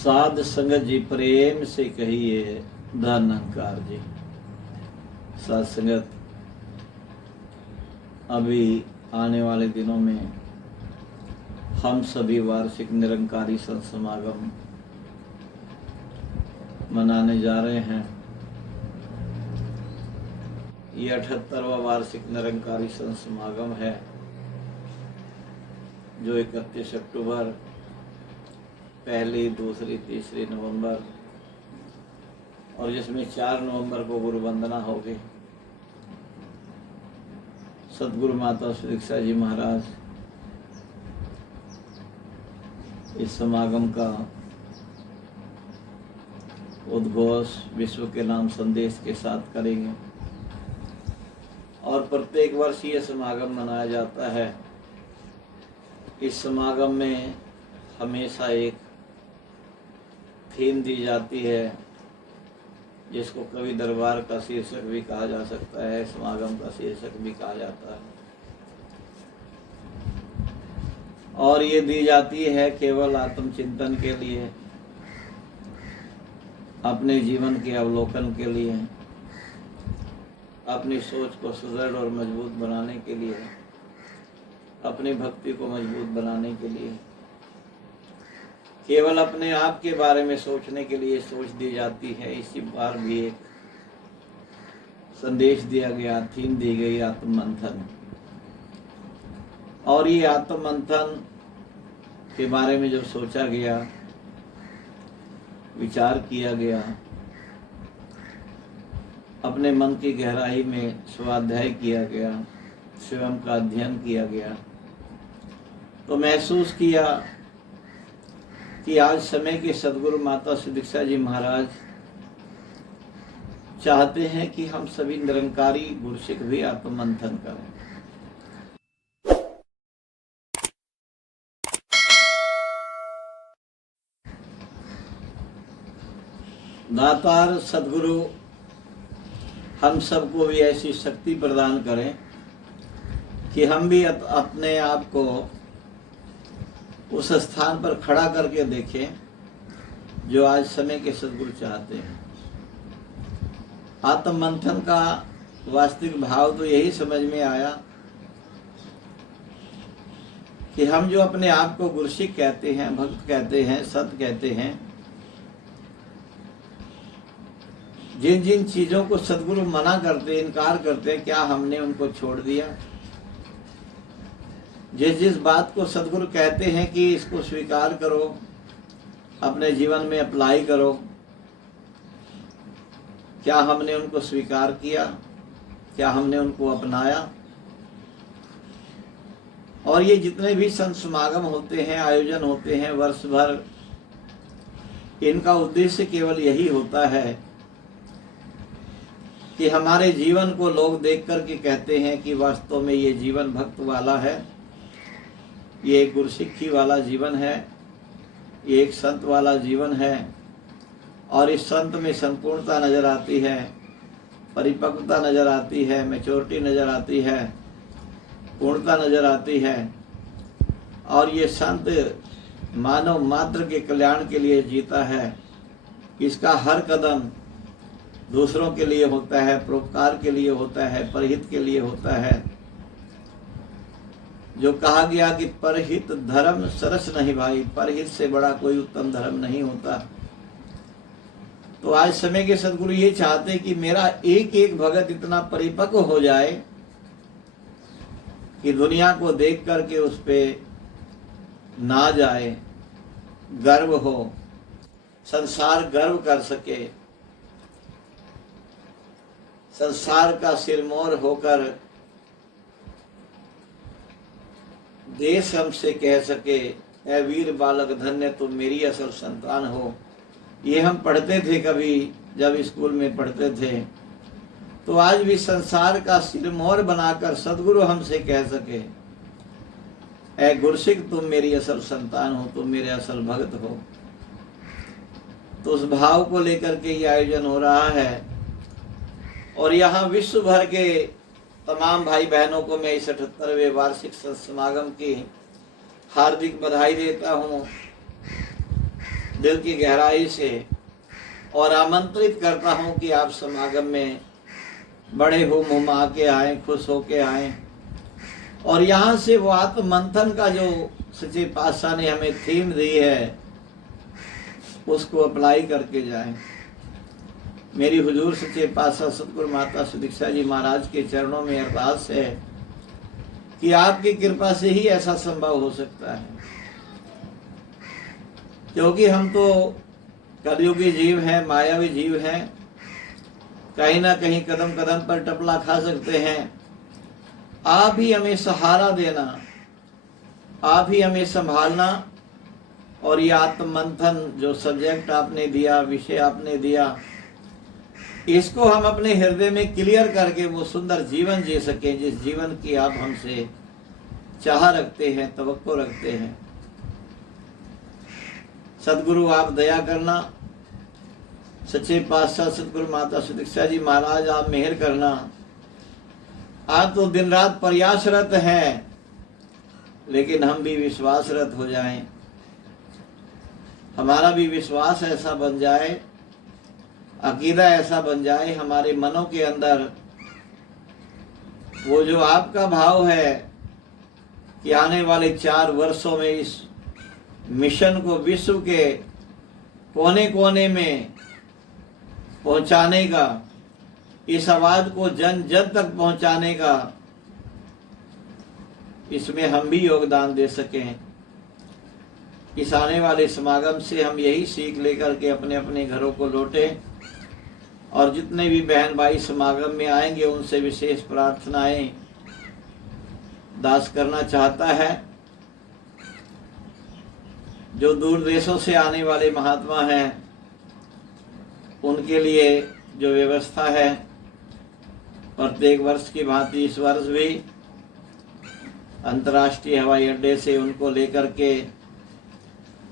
साध संगत जी प्रेम से कहिए धन अहंकार जी। साध संगत, अभी आने वाले दिनों में हम सभी वार्षिक निरंकारी संत समागम मनाने जा रहे हैं। ये 78वां वार्षिक निरंकारी संत समागम है जो 31 अक्टूबर, 1, 2, 3 नवंबर और जिसमें 4 नवंबर को गुरु वंदना होगी। सतगुरु माता सुदीक्षा जी महाराज इस समागम का उद्घोष विश्व के नाम संदेश के साथ करेंगे और प्रत्येक वर्ष ये समागम मनाया जाता है। इस समागम में हमेशा एक थीम दी जाती है जिसको कवि दरबार का शीर्षक भी कहा जा सकता है, समागम का शीर्षक भी कहा जाता है। और ये दी जाती है केवल आत्मचिंतन के लिए, अपने जीवन के अवलोकन के लिए, अपनी सोच को सुदृढ़ और मजबूत बनाने के लिए, अपनी भक्ति को मजबूत बनाने के लिए, केवल अपने आप के बारे में सोचने के लिए सोच दी जाती है। इसी बार भी एक संदेश दिया गया, थीम दी गई आत्ममंथन। और ये आत्ममंथन के बारे में जब सोचा गया, विचार किया गया, अपने मन की गहराई में स्वाध्याय किया गया, स्वयं का अध्ययन किया गया, तो महसूस किया कि आज समय के सदगुरु माता सुदीक्षा जी महाराज चाहते हैं कि हम सभी निरंकारी गुरसिक भी आत्ममंथन करें। दातार सदगुरु हम सबको भी ऐसी शक्ति प्रदान करें कि हम भी अपने आप को उस स्थान पर खड़ा करके देखें जो आज समय के सदगुरु चाहते हैं। आत्ममंथन का वास्तविक भाव तो यही समझ में आया कि हम जो अपने आप को गुरसिक कहते हैं, भक्त कहते हैं, सत कहते हैं, जिन जिन चीजों को सदगुरु मना करते, इनकार करते हैं, क्या हमने उनको छोड़ दिया? जिस जिस बात को सदगुरु कहते हैं कि इसको स्वीकार करो, अपने जीवन में अप्लाई करो, क्या हमने उनको स्वीकार किया? क्या हमने उनको अपनाया? और ये जितने भी संत समागम होते हैं, आयोजन होते हैं वर्ष भर, इनका उद्देश्य केवल यही होता है कि हमारे जीवन को लोग देख कर के कहते हैं कि वास्तव में ये जीवन भक्त वाला है, ये एक गुरसिक्खी वाला जीवन है, ये एक संत वाला जीवन है। और इस संत में संपूर्णता नजर आती है, परिपक्वता नजर आती है, मैच्योरिटी नजर आती है, पूर्णता नजर आती है। और ये संत मानव मात्र के कल्याण के लिए जीता है। इसका हर कदम दूसरों के लिए होता है, परोपकार के लिए होता है, परहित के लिए होता है। जो कहा गया कि परहित धर्म सरस नहीं भाई, परहित से बड़ा कोई उत्तम धर्म नहीं होता। तो आज समय के सदगुरु ये चाहते कि मेरा एक एक भगत इतना परिपक्व हो जाए कि दुनिया को देख करके उस पे ना जाए, गर्व हो, संसार गर्व कर सके, संसार का सिरमौर होकर देश हमसे कह सके, ऐ वीर बालक धन्य तुम मेरी असल संतान हो। ये हम पढ़ते थे कभी जब स्कूल में पढ़ते थे। तो आज भी संसार का सिरमौर बनाकर सदगुरु हमसे कह सके, ऐ गुरसिक तुम मेरी असल संतान हो, तुम मेरे असल भगत हो। तो उस भाव को लेकर के ये आयोजन हो रहा है। और यहाँ विश्व भर के तमाम भाई बहनों को मैं इस 78वें वार्षिक संत समागम की हार्दिक बधाई देता हूँ। दिल की गहराई से और आमंत्रित करता हूँ कि आप समागम में बड़े हो मुमा के आए, खुश होके आए और यहाँ से वो आत्म मंथन का जो सच्चे पातशाह ने हमें थीम दी है उसको अप्लाई करके जाएं। मेरी हुजूर सच्चे पातशाह सतगुरु माता सुदीक्षा जी महाराज के चरणों में अरदास है कि आपकी कृपा से ही ऐसा संभव हो सकता है, क्योंकि हम तो कलयुगी जीव हैं, मायावी जीव हैं, कहीं ना कहीं कदम कदम पर टपला खा सकते हैं। आप ही हमें सहारा देना, आप ही हमें संभालना और ये आत्म मंथन जो सब्जेक्ट आपने दिया, विषय आपने दिया, इसको हम अपने हृदय में क्लियर करके वो सुंदर जीवन जी सकें जिस जीवन की आप हमसे चाह रखते हैं, तवक्को रखते हैं। सदगुरु आप दया करना, सच्चे पातशाह सतगुरु माता सुदीक्षा जी महाराज आप मेहर करना। आप तो दिन रात प्रयासरत हैं, लेकिन हम भी विश्वासरत हो जाएं, हमारा भी विश्वास ऐसा बन जाए, अकीदा ऐसा बन जाए हमारे मनों के अंदर, वो जो आपका भाव है कि आने वाले 4 वर्षों में इस मिशन को विश्व के कोने कोने में पहुंचाने का, इस आवाज को जन जन तक पहुंचाने का, इसमें हम भी योगदान दे सकें। इस आने वाले समागम से हम यही सीख लेकर के अपने अपने घरों को लौटें और जितने भी बहन भाई समागम में आएंगे उनसे विशेष प्रार्थनाएं दास करना चाहता है। जो दूर देशों से आने वाले महात्मा हैं उनके लिए जो व्यवस्था है, प्रत्येक वर्ष की भांति इस वर्ष भी अंतर्राष्ट्रीय हवाई अड्डे से उनको लेकर के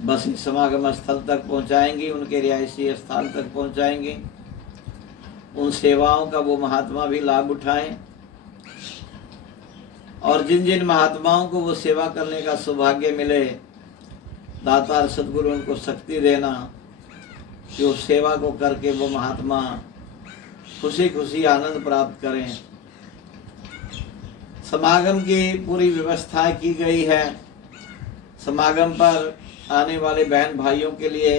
बस समागम स्थल तक पहुंचाएंगी, उनके रिहायशी स्थान तक पहुंचाएंगी। उन सेवाओं का वो महात्मा भी लाभ उठाएं और जिन जिन महात्माओं को वो सेवा करने का सौभाग्य मिले, दातार सदगुरु उनको शक्ति देना कि उस सेवा को करके वो महात्मा खुशी खुशी आनंद प्राप्त करें। समागम की पूरी व्यवस्था की गई है। समागम पर आने वाले बहन भाइयों के लिए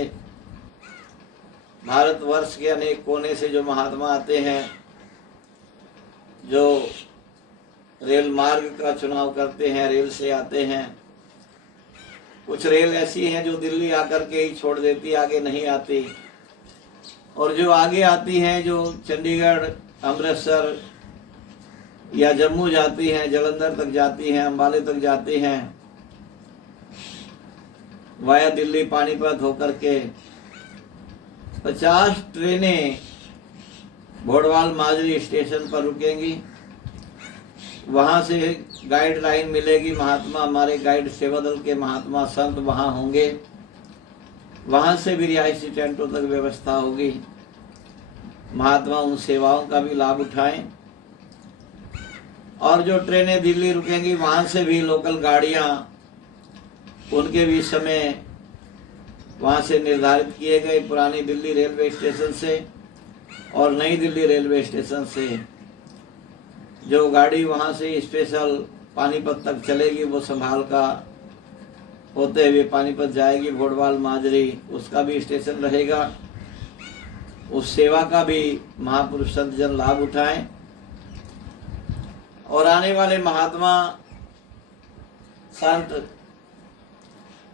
भारतवर्ष के अनेक कोने से जो महात्मा आते हैं, जो रेल मार्ग का चुनाव करते हैं, रेल से आते हैं। कुछ रेल ऐसी हैं जो दिल्ली आकर के ही छोड़ देती, आगे नहीं आती, और जो आगे आती हैं जो चंडीगढ़, अमृतसर या जम्मू जाती हैं, जलंधर तक जाती हैं, अंबाले तक जाती हैं, वाया दिल्ली पानीपत होकर के 50 ट्रेनें भोड़वाल माजरी स्टेशन पर रुकेंगी। वहाँ से गाइडलाइन मिलेगी, महात्मा हमारे गाइड सेवा दल के महात्मा संत वहाँ होंगे, वहाँ से भी रिहायशी टेंटों तक व्यवस्था होगी। महात्मा उन सेवाओं का भी लाभ उठाएं और जो ट्रेनें दिल्ली रुकेंगी वहाँ से भी लोकल गाड़ियाँ, उनके भी समय वहाँ से निर्धारित किए गए, पुरानी दिल्ली रेलवे स्टेशन से और नई दिल्ली रेलवे स्टेशन से। जो गाड़ी वहाँ से स्पेशल पानीपत तक चलेगी वो संभाल का होते हुए पानीपत जाएगी, भोड़वाल माजरी, उसका भी स्टेशन रहेगा। उस सेवा का भी महापुरुष संत जन लाभ उठाएं और आने वाले महात्मा संत,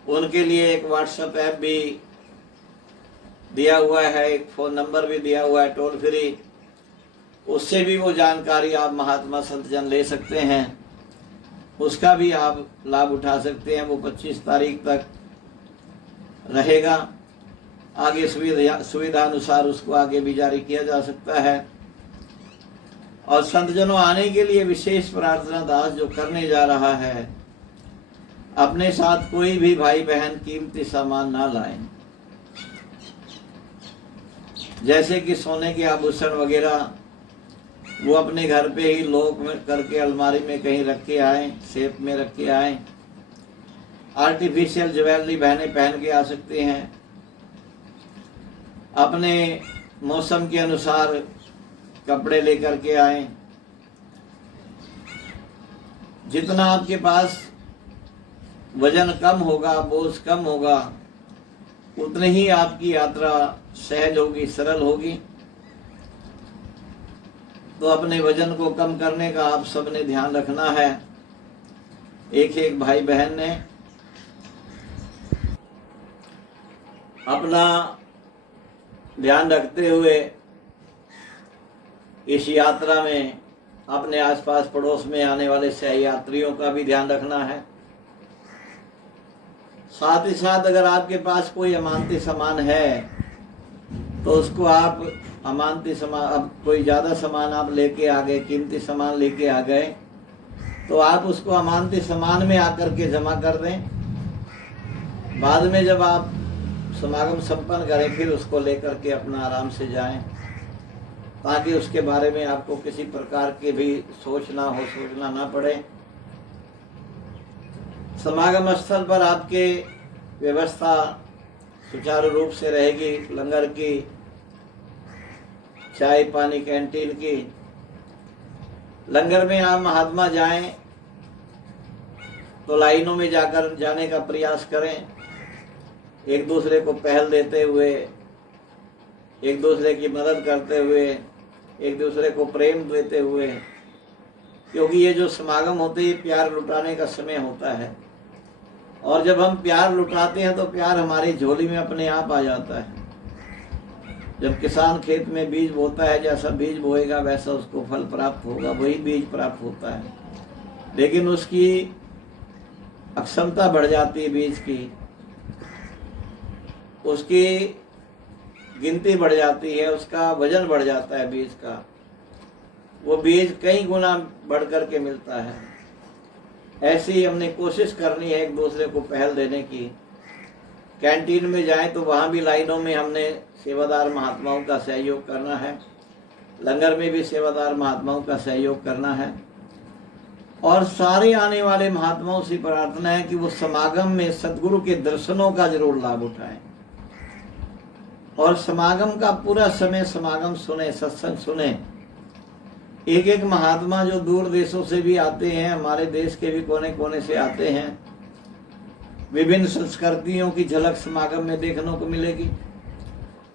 उनके लिए एक व्हाट्सएप ऐप भी दिया हुआ है, एक फ़ोन नंबर भी दिया हुआ है टोल फ्री, उससे भी वो जानकारी आप महात्मा संत जन ले सकते हैं, उसका भी आप लाभ उठा सकते हैं। वो 25 तारीख तक रहेगा, आगे सुविधा अनुसार उसको आगे भी जारी किया जा सकता है। और संतजनों आने के लिए विशेष प्रार्थना दास जो करने जा रहा है, अपने साथ कोई भी भाई बहन कीमती सामान ना लाएं, जैसे कि सोने के आभूषण वगैरह, वो अपने घर पे ही लॉक में करके अलमारी में कहीं रख के आए, सेफ में रख के आए। आर्टिफिशियल ज्वेलरी बहनें पहन के आ सकते हैं, अपने मौसम के अनुसार कपड़े लेकर के आए। जितना आपके पास वजन कम होगा, बोझ कम होगा, उतनी ही आपकी यात्रा सहज होगी, सरल होगी। तो अपने वजन को कम करने का आप सबने ध्यान रखना है। एक एक भाई बहन ने अपना ध्यान रखते हुए इस यात्रा में अपने आसपास पड़ोस में आने वाले सहयात्रियों का भी ध्यान रखना है। साथ ही साथ अगर आपके पास कोई अमानती सामान है तो उसको आप अमानती सामान, अब कोई ज़्यादा सामान आप लेके आ गए, कीमती सामान लेके आ गए, तो आप उसको अमानती सामान में आकर के जमा कर दें। बाद में जब आप समागम संपन्न करें फिर उसको लेकर के अपना आराम से जाएं, ताकि उसके बारे में आपको किसी प्रकार के भी सोचना ना पड़े। समागम स्थल पर आपके व्यवस्था सुचारू रूप से रहेगी। लंगर की, चाय पानी, कैंटीन की। लंगर में आप महात्मा जाएं तो लाइनों में जाने का प्रयास करें, एक दूसरे को पहल देते हुए, एक दूसरे की मदद करते हुए, एक दूसरे को प्रेम देते हुए, क्योंकि ये जो समागम होते हैं प्यार लुटाने का समय होता है। और जब हम प्यार लुटाते हैं तो प्यार हमारी झोली में अपने आप आ जाता है। जब किसान खेत में बीज बोता है, जैसा बीज बोएगा वैसा उसको फल प्राप्त होगा, वही बीज प्राप्त होता है। लेकिन उसकी अक्षमता बढ़ जाती है बीज की, उसकी गिनती बढ़ जाती है, उसका वजन बढ़ जाता है बीज का। वो बीज कई गुना बढ़ कर के मिलता है। ऐसे ही हमने कोशिश करनी है एक दूसरे को पहल देने की। कैंटीन में जाएं तो वहाँ भी लाइनों में हमने सेवादार महात्माओं का सहयोग करना है। लंगर में भी सेवादार महात्माओं का सहयोग करना है। और सारे आने वाले महात्माओं से प्रार्थना है कि वो समागम में सदगुरु के दर्शनों का जरूर लाभ उठाएं और समागम का पूरा समय समागम सुने, सत्संग सुने। एक एक महात्मा जो दूर देशों से भी आते हैं, हमारे देश के भी कोने कोने से आते हैं, विभिन्न संस्कृतियों की झलक समागम में देखने को मिलेगी।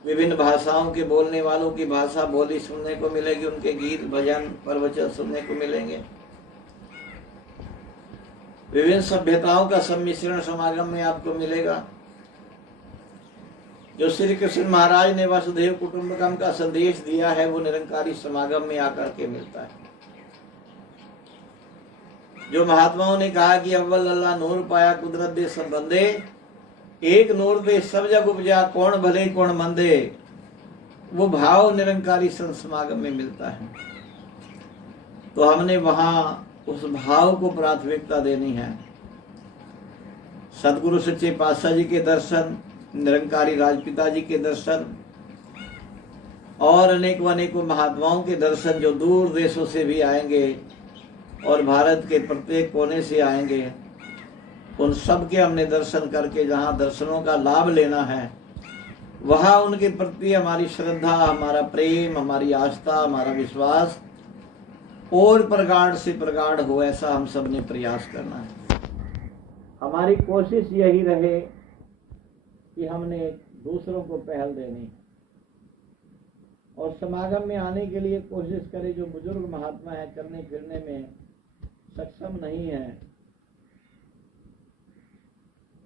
विभिन्न भाषाओं के बोलने वालों की भाषा बोली सुनने को मिलेगी, उनके गीत भजन प्रवचन सुनने को मिलेंगे। विभिन्न सभ्यताओं का सम्मिश्रण समागम में आपको मिलेगा। जो श्री कृष्ण महाराज ने वसुधैव कुटुंबकम का संदेश दिया है वो निरंकारी समागम में आकर के मिलता है। जो महात्माओं ने कहा कि अव्वल अल्लाह नूर पाया कुदरत दे सब बंदे, एक नूर दे सब जग उपजा कौन भले कौन मंदे, वो भाव निरंकारी संत समागम में मिलता है। तो हमने वहां उस भाव को प्राथमिकता देनी है। सदगुरु सच्चे पातशाह जी के दर्शन, निरंकारी राजपिता जी के दर्शन और अनेकों महात्माओं के दर्शन जो दूर देशों से भी आएंगे और भारत के प्रत्येक कोने से आएंगे, उन सब के हमने दर्शन करके जहाँ दर्शनों का लाभ लेना है वहाँ उनके प्रति हमारी श्रद्धा, हमारा प्रेम, हमारी आस्था, हमारा विश्वास और प्रगाढ़ से प्रगाढ़ हो, ऐसा हम सब ने प्रयास करना है। हमारी कोशिश यही रहे कि हमने दूसरों को पहल देनी और समागम में आने के लिए कोशिश करें। जो बुजुर्ग महात्मा है, चलने फिरने में सक्षम नहीं है,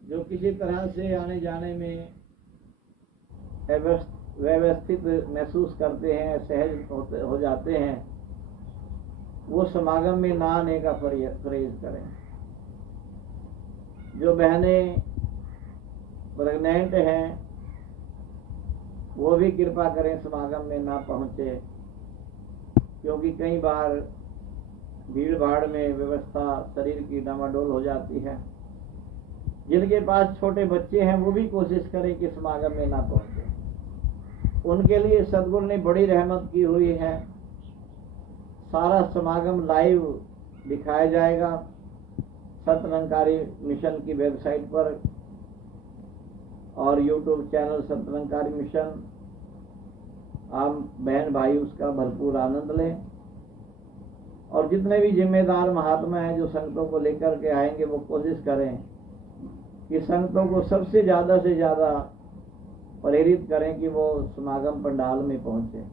जो किसी तरह से आने जाने में व्यवस्थित महसूस करते हैं, सहज हो जाते हैं, वो समागम में ना आने का परहेज करें। जो बहनें प्रेग्नेंट हैं वो भी कृपा करें समागम में ना पहुंचे, क्योंकि कई बार भीड़ भाड़ में व्यवस्था शरीर की डामाडोल हो जाती है। जिनके पास छोटे बच्चे हैं वो भी कोशिश करें कि समागम में ना पहुंचे। उनके लिए सदगुरु ने बड़ी रहमत की हुई है। सारा समागम लाइव दिखाया जाएगा सतनिरंकारी मिशन की वेबसाइट पर और यूट्यूब चैनल सतनिरंकारी मिशन आप बहन भाई उसका भरपूर आनंद लें। और जितने भी जिम्मेदार महात्मा हैं जो संगतों को लेकर के आएंगे, वो कोशिश करें कि संगतों को सबसे ज़्यादा से ज़्यादा प्रेरित करें कि वो समागम पंडाल में पहुंचे।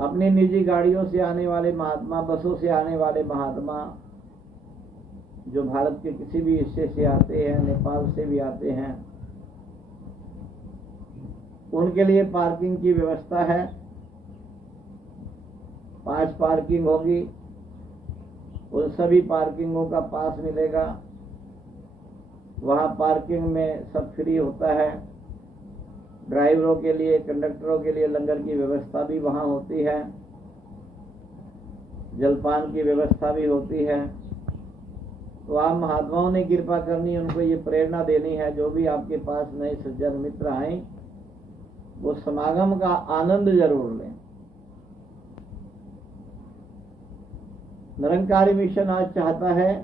अपनी निजी गाड़ियों से आने वाले महात्मा, बसों से आने वाले महात्मा जो भारत के किसी भी हिस्से से आते हैं, नेपाल से भी आते हैं, उनके लिए पार्किंग की व्यवस्था है। 5 पार्किंग होगी, उन सभी पार्किंगों का पास मिलेगा। वहाँ पार्किंग में सब फ्री होता है। ड्राइवरों के लिए, कंडक्टरों के लिए लंगर की व्यवस्था भी वहाँ होती है, जलपान की व्यवस्था भी होती है। तो आप महात्माओं ने कृपा करनी, उनको ये प्रेरणा देनी है, जो भी आपके पास नए सज्जन मित्र आए वो समागम का आनंद जरूर लें। निरंकारी मिशन आज चाहता है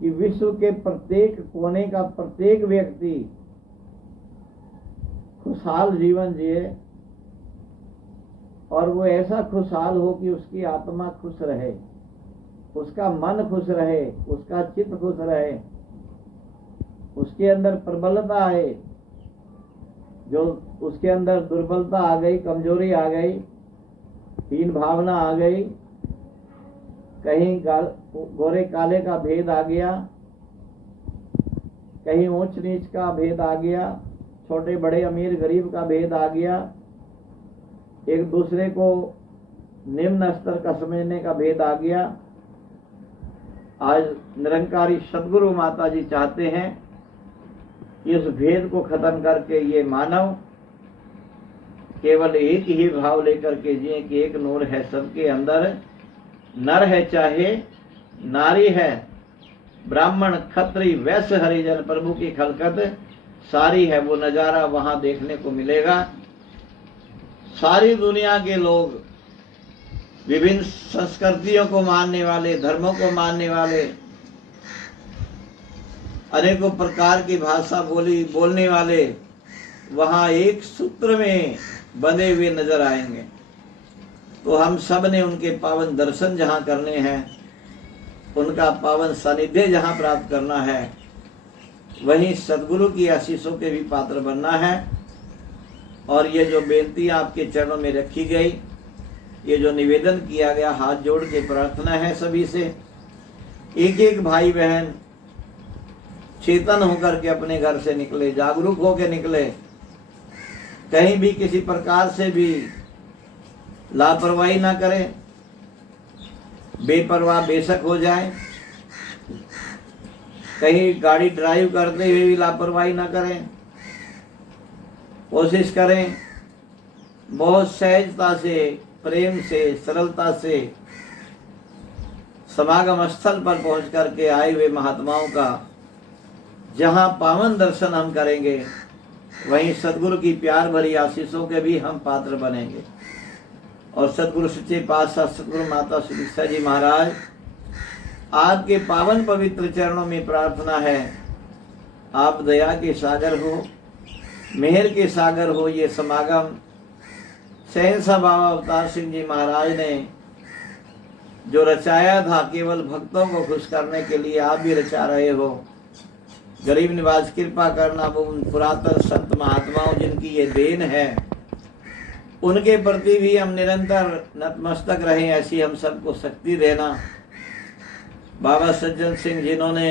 कि विश्व के प्रत्येक कोने का प्रत्येक व्यक्ति खुशहाल जीवन जिए, और वो ऐसा खुशहाल हो कि उसकी आत्मा खुश रहे, उसका मन खुश रहे, उसका चित्त खुश रहे, उसके अंदर प्रबलता आए। जो उसके अंदर दुर्बलता आ गई, कमजोरी आ गई, हीन भावना आ गई, कहीं गोरे काले का भेद आ गया, कहीं ऊंच नीच का भेद आ गया, छोटे बड़े अमीर गरीब का भेद आ गया, एक दूसरे को निम्न स्तर का समझने का भेद आ गया। आज निरंकारी सदगुरु माता जी चाहते हैं कि उस भेद को खत्म करके ये मानव केवल एक ही भाव लेकर के जिए कि एक नूर है सबके अंदर, नर है चाहे नारी है, ब्राह्मण क्षत्रिय वैश्य हरिजन, प्रभु की खलकत सारी है। वो नजारा वहां देखने को मिलेगा। सारी दुनिया के लोग, विभिन्न संस्कृतियों को मानने वाले, धर्मों को मानने वाले, अनेकों प्रकार की भाषा बोलने वाले वहां एक सूत्र में बंधे हुए नजर आएंगे। तो हम सब ने उनके पावन दर्शन जहाँ करने हैं, उनका पावन सानिध्य जहाँ प्राप्त करना है, वहीं सदगुरु की आशीषों के भी पात्र बनना है। और ये जो बेनतियाँ आपके चरणों में रखी गई, ये जो निवेदन किया गया, हाथ जोड़ के प्रार्थना है सभी से, एक एक भाई बहन चेतन होकर के अपने घर से निकले, जागरूक होकर निकले, कहीं भी किसी प्रकार से भी लापरवाही ना करें, बेपरवाह बेशक हो जाए, कहीं गाड़ी ड्राइव करते हुए भी लापरवाही ना करें। कोशिश करें बहुत सहजता से, प्रेम से, सरलता से समागम स्थल पर पहुंच करके आए हुए महात्माओं का जहां पावन दर्शन हम करेंगे, वहीं सदगुरु की प्यार भरी आशीषों के भी हम पात्र बनेंगे। और सदगुरु सच्चे पातशाह सदगुरु माता सुदीक्षा जी महाराज, आपके पावन पवित्र चरणों में प्रार्थना है, आप दया के सागर हो, मेहर के सागर हो। ये समागम सहनसा बाबा अवतार सिंह जी महाराज ने जो रचाया था, केवल भक्तों को खुश करने के लिए आप भी रचा रहे हो। गरीब निवाज कृपा करना, वो उन पुरातन संत महात्माओं जिनकी ये देन है, उनके प्रति भी हम निरंतर नतमस्तक रहें, ऐसी हम सबको शक्ति देना। बाबा सज्जन सिंह जिन्होंने